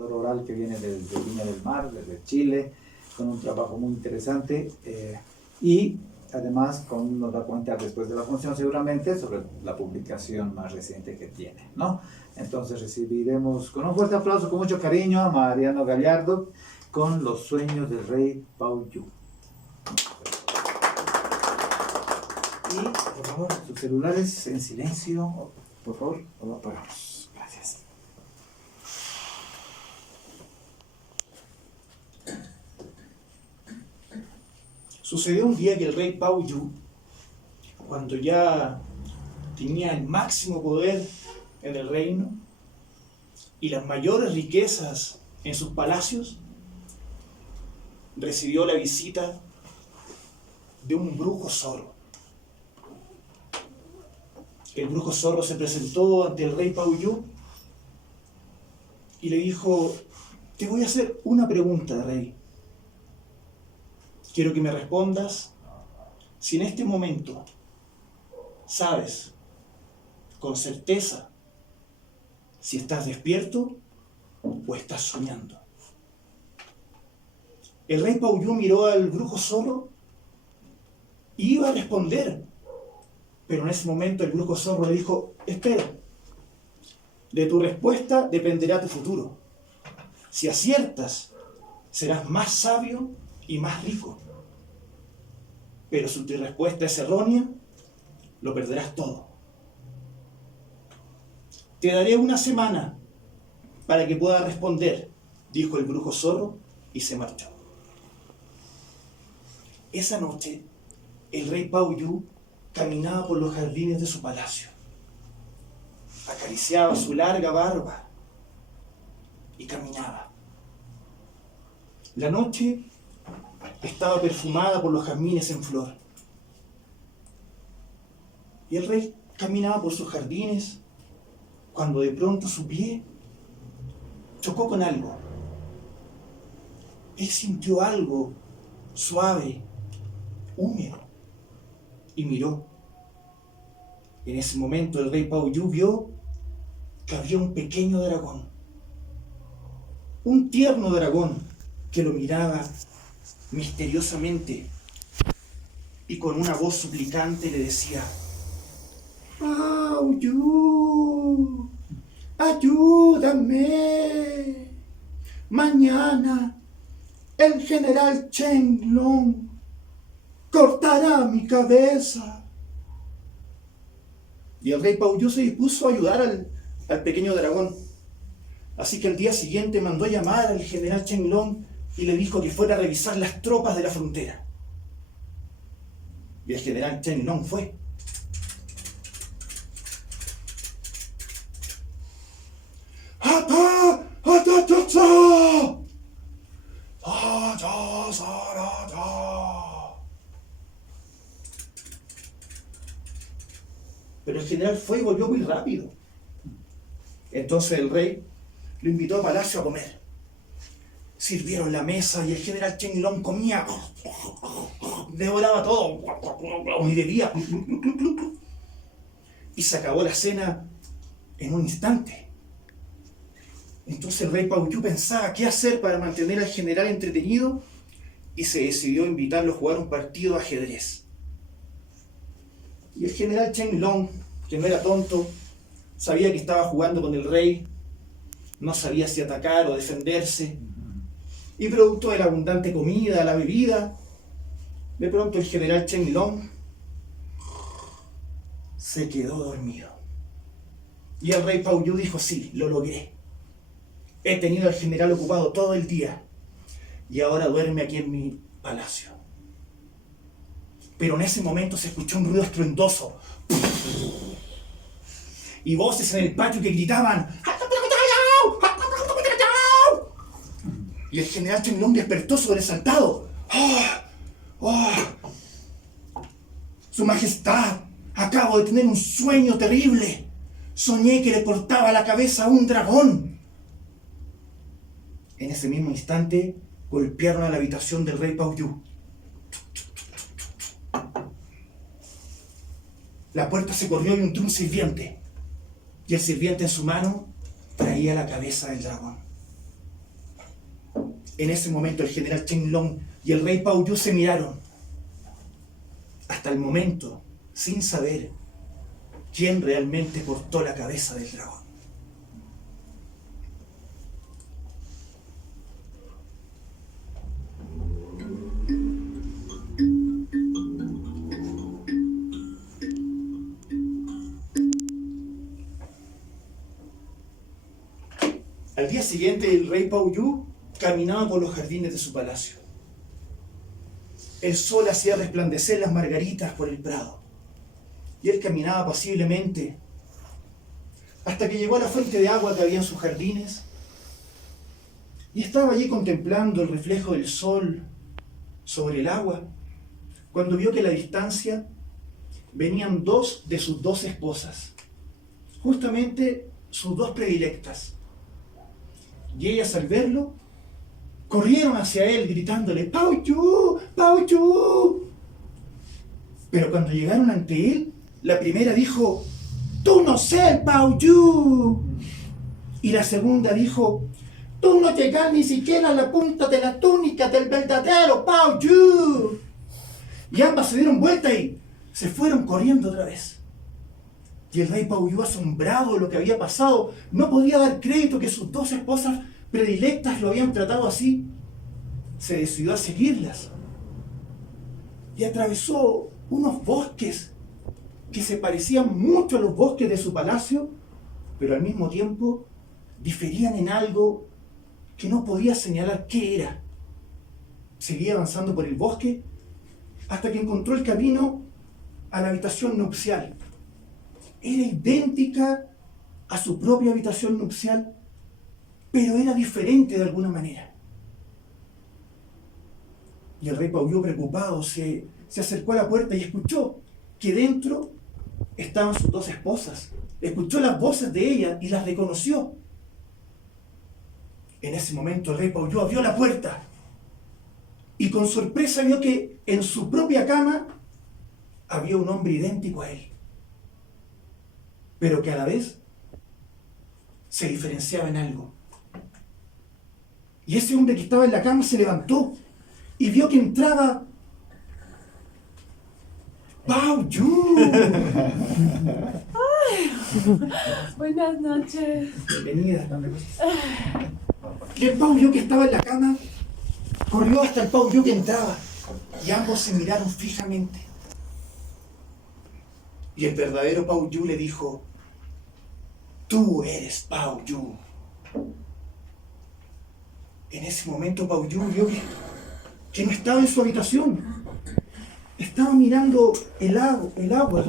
Oral que viene desde Viña del Mar, desde Chile, con un trabajo muy interesante y además nos da cuenta después de la función seguramente sobre la publicación más reciente que tiene, ¿no? Entonces recibiremos con un fuerte aplauso, con mucho cariño a Mariano Gallardo con Los sueños del rey Pao Yu. Y por favor, sus celulares en silencio, por favor, o lo apagamos. Gracias. Sucedió un día que el rey Pao Yu, cuando ya tenía el máximo poder en el reino y las mayores riquezas en sus palacios, recibió la visita de un brujo zorro. El brujo zorro se presentó ante el rey Pao Yu y le dijo: te voy a hacer una pregunta, rey. Quiero que me respondas si en este momento sabes con certeza si estás despierto o estás soñando. El rey Pao Yu miró al brujo zorro y iba a responder, pero en ese momento el brujo zorro le dijo: espera, de tu respuesta dependerá tu futuro. Si aciertas, serás más sabio y más rico. Pero si tu respuesta es errónea, lo perderás todo. Te daré una semana para que puedas responder, dijo el brujo zorro y se marchó. Esa noche, el rey Pao Yu caminaba por los jardines de su palacio. Acariciaba su larga barba y caminaba. La noche estaba perfumada por los jazmines en flor. Y el rey caminaba por sus jardines cuando de pronto su pie chocó con algo. Él sintió algo suave, húmedo, y miró. En ese momento el rey Pao Yu vio que había un pequeño dragón, un tierno dragón que lo miraba misteriosamente y con una voz suplicante le decía: Pao Yu, ayúdame. Mañana el general Chen Long cortará mi cabeza. Y el rey Pao Yu se dispuso a ayudar al pequeño dragón. Así que al día siguiente mandó a llamar al general Chen Long y le dijo que fuera a revisar las tropas de la frontera. Y el general Chen Long fue. Pero el general fue y volvió muy rápido. Entonces el rey lo invitó a palacio a comer. Sirvieron la mesa y el general Chen Long comía, devoraba todo y bebía. Y se acabó la cena en un instante. Entonces el rey Pao Yu pensaba qué hacer para mantener al general entretenido y se decidió invitarlo a jugar un partido de ajedrez. Y el general Chen Long, que no era tonto, sabía que estaba jugando con el rey, no sabía si atacar o defenderse. Y producto de la abundante comida, la bebida, de pronto el general Chen Long se quedó dormido. Y el rey Pao Yu dijo: sí, lo logré. He tenido al general ocupado todo el día y ahora duerme aquí en mi palacio. Pero en ese momento se escuchó un ruido estruendoso y voces en el patio que gritaban: y el general Chen Long despertó sobresaltado. Su majestad, acabo de tener un sueño terrible. Soñé que le cortaba la cabeza a un dragón. En ese mismo instante golpearon a la habitación del rey Pao Yu. La puerta se corrió y entró un sirviente. Y el sirviente en su mano traía la cabeza del dragón. En ese momento el general Chen Long y el rey Pao Yu se miraron. Hasta el momento, sin saber quién realmente portó la cabeza del dragón. Al día siguiente, el rey Pao Yu caminaba por los jardines de su palacio. El sol hacía resplandecer las margaritas por el prado, y él caminaba apaciblemente hasta que llegó a la fuente de agua que había en sus jardines, y estaba allí contemplando el reflejo del sol sobre el agua, cuando vio que a la distancia venían dos de sus 2 esposas, justamente sus 2 predilectas. Y ellas, al verlo, corrieron hacia él gritándole: ¡Pao Yu! ¡Pao Yu! Pero cuando llegaron ante él, la primera dijo: ¡Tú no sé, Pao Yu! Y la segunda dijo: ¡Tú no llegas ni siquiera a la punta de la túnica del verdadero Pao Yu! Y ambas se dieron vuelta y se fueron corriendo otra vez. Y el rey Pao Yu, asombrado de lo que había pasado, no podía dar crédito que sus 2 esposas predilectas lo habían tratado así. Se decidió a seguirlas y atravesó unos bosques que se parecían mucho a los bosques de su palacio, pero al mismo tiempo diferían en algo que no podía señalar qué era. Seguía avanzando por el bosque hasta que encontró el camino a la habitación nupcial. Era idéntica a su propia habitación nupcial, pero era diferente de alguna manera. Y el rey Pao Yu, preocupado, se acercó a la puerta y escuchó que dentro estaban sus 2 esposas. Escuchó las voces de ellas y las reconoció. En ese momento el rey Pao Yu abrió la puerta y con sorpresa vio que en su propia cama había un hombre idéntico a él, pero que a la vez se diferenciaba en algo. Y ese hombre que estaba en la cama se levantó y vio que entraba Pao Yu. Buenas noches. Bienvenida. Y el Pao Yu que estaba en la cama corrió hasta el Pao Yu que entraba y ambos se miraron fijamente. Y el verdadero Pao Yu le dijo: tú eres Pao Yu. En ese momento Pao Yu vio que no estaba en su habitación. Estaba mirando el agua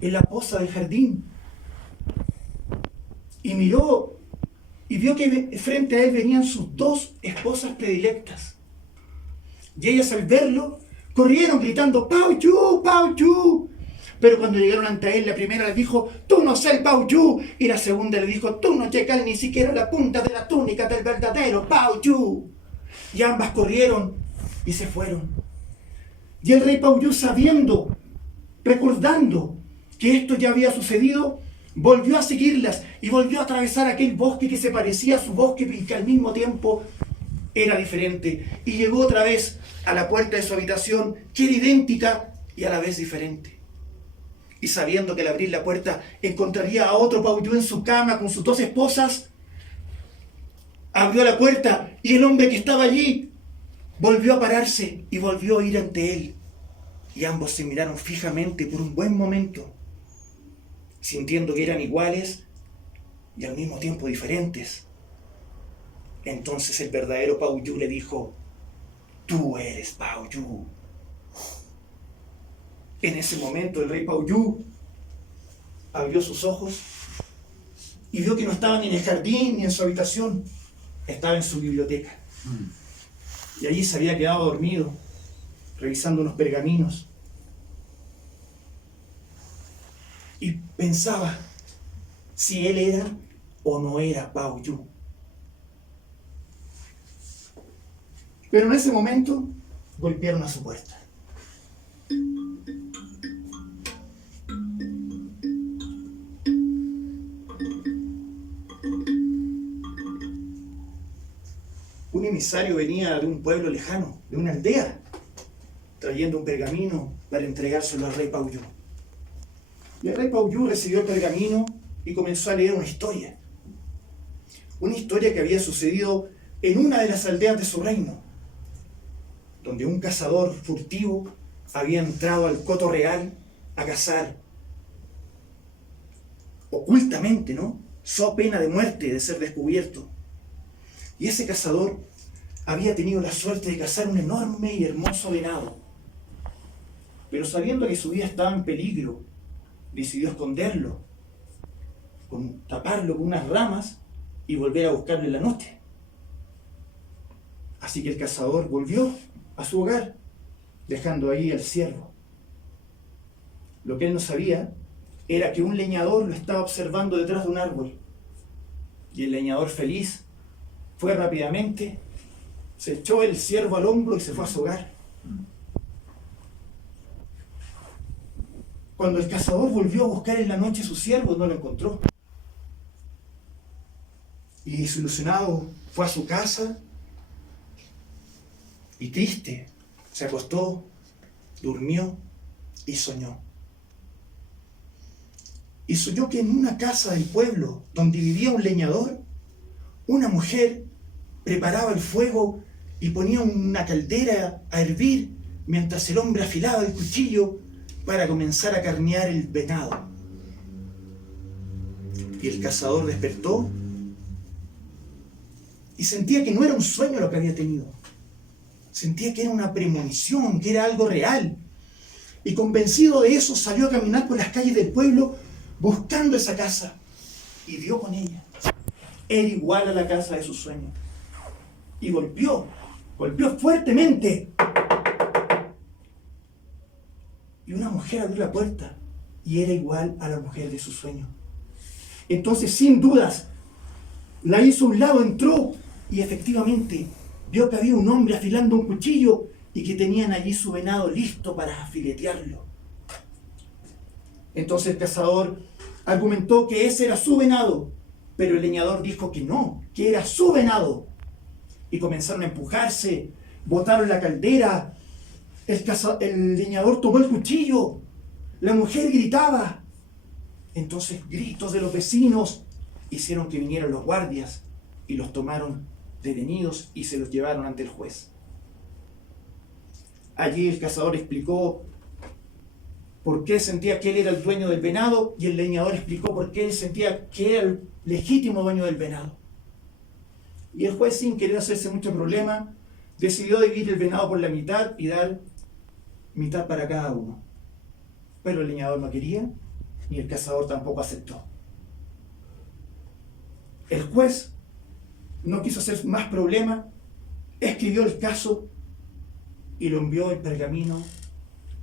en la poza del jardín. Y miró y vio que frente a él venían sus 2 esposas predilectas. Y ellas, al verlo, corrieron gritando: ¡Pao Yu! ¡Pao Yu! Pero cuando llegaron ante él, la primera le dijo: tú no sé el Pao Yu. Y la segunda le dijo: tú no llegas ni siquiera a la punta de la túnica del verdadero Pao Yu. Y ambas corrieron y se fueron. Y el rey Pao Yu, sabiendo, recordando que esto ya había sucedido, volvió a seguirlas y volvió a atravesar aquel bosque que se parecía a su bosque y que al mismo tiempo era diferente. Y llegó otra vez a la puerta de su habitación, que era idéntica y a la vez diferente. Y sabiendo que al abrir la puerta encontraría a otro Pao Yu en su cama con sus 2 esposas, abrió la puerta y el hombre que estaba allí volvió a pararse y volvió a ir ante él. Y ambos se miraron fijamente por un buen momento, sintiendo que eran iguales y al mismo tiempo diferentes. Entonces el verdadero Pao Yu le dijo: tú eres Pao Yu. En ese momento el rey Pao Yu abrió sus ojos y vio que no estaba ni en el jardín ni en su habitación, estaba en su biblioteca. Y allí se había quedado dormido, revisando unos pergaminos. Y pensaba si él era o no era Pao Yu. Pero en ese momento golpearon a su puerta. un emisario venía de un pueblo lejano, de una aldea, trayendo un pergamino para entregárselo al rey Pauyú. Y el rey Pauyú recibió el pergamino y comenzó a leer una historia. Una historia que había sucedido en una de las aldeas de su reino, donde un cazador furtivo había entrado al coto real a cazar ocultamente, ¿no? So pena de muerte de ser descubierto. Y ese cazador había tenido la suerte de cazar un enorme y hermoso venado. Pero sabiendo que su vida estaba en peligro, decidió esconderlo, taparlo con unas ramas y volver a buscarlo en la noche. Así que el cazador volvió a su hogar, dejando ahí al ciervo. Lo que él no sabía era que un leñador lo estaba observando detrás de un árbol. Y el leñador, feliz, fue rápidamente, se echó el ciervo al hombro y se fue a su hogar. Cuando el cazador volvió a buscar en la noche a su ciervo, no lo encontró. Y desilusionado fue a su casa y triste se acostó, durmió y soñó. Y soñó que en una casa del pueblo donde vivía un leñador, una mujer preparaba el fuego y ponía una caldera a hervir mientras el hombre afilaba el cuchillo para comenzar a carnear el venado. Y el cazador despertó y sentía que no era un sueño lo que había tenido. Sentía que era una premonición, que era algo real. Y convencido de eso, salió a caminar por las calles del pueblo buscando esa casa. Y dio con ella. Era igual a la casa de sus sueños. Y golpeó fuertemente. Y una mujer abrió la puerta y era igual a la mujer de sus sueños. Entonces, sin dudas, la hizo a un lado, entró y efectivamente vio que había un hombre afilando un cuchillo y que tenían allí su venado listo para filetearlo. Entonces el cazador argumentó que ese era su venado, pero el leñador dijo que no, que era su venado. Y comenzaron a empujarse, botaron la caldera, el leñador tomó el cuchillo, la mujer gritaba. Entonces gritos de los vecinos hicieron que vinieran los guardias y los tomaron detenidos y se los llevaron ante el juez. Allí el cazador explicó por qué sentía que él era el dueño del venado y el leñador explicó por qué él sentía que era el legítimo dueño del venado. Y el juez, sin querer hacerse mucho problema, decidió dividir el venado por la mitad y dar mitad para cada uno. Pero el leñador no quería y el cazador tampoco aceptó. El juez no quiso hacer más problema, escribió el caso y lo envió el pergamino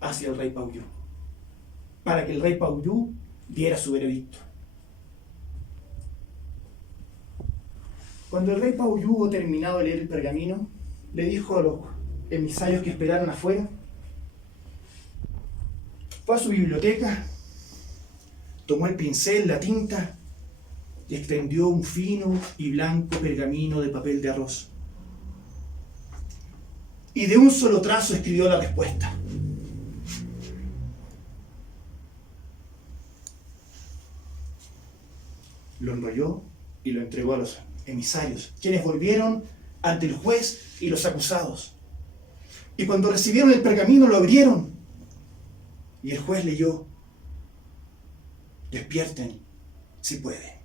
hacia el rey Pauyú, para que el rey Pauyú diera su veredicto. Cuando el rey Pauyú hubo terminado de leer el pergamino, le dijo a los emisarios que esperaron afuera, fue a su biblioteca, tomó el pincel, la tinta, y extendió un fino y blanco pergamino de papel de arroz. Y de un solo trazo escribió la respuesta. Lo enrolló y lo entregó a los emisarios, quienes volvieron ante el juez y los acusados. Y cuando recibieron el pergamino lo abrieron. Y el juez leyó: despierten si pueden.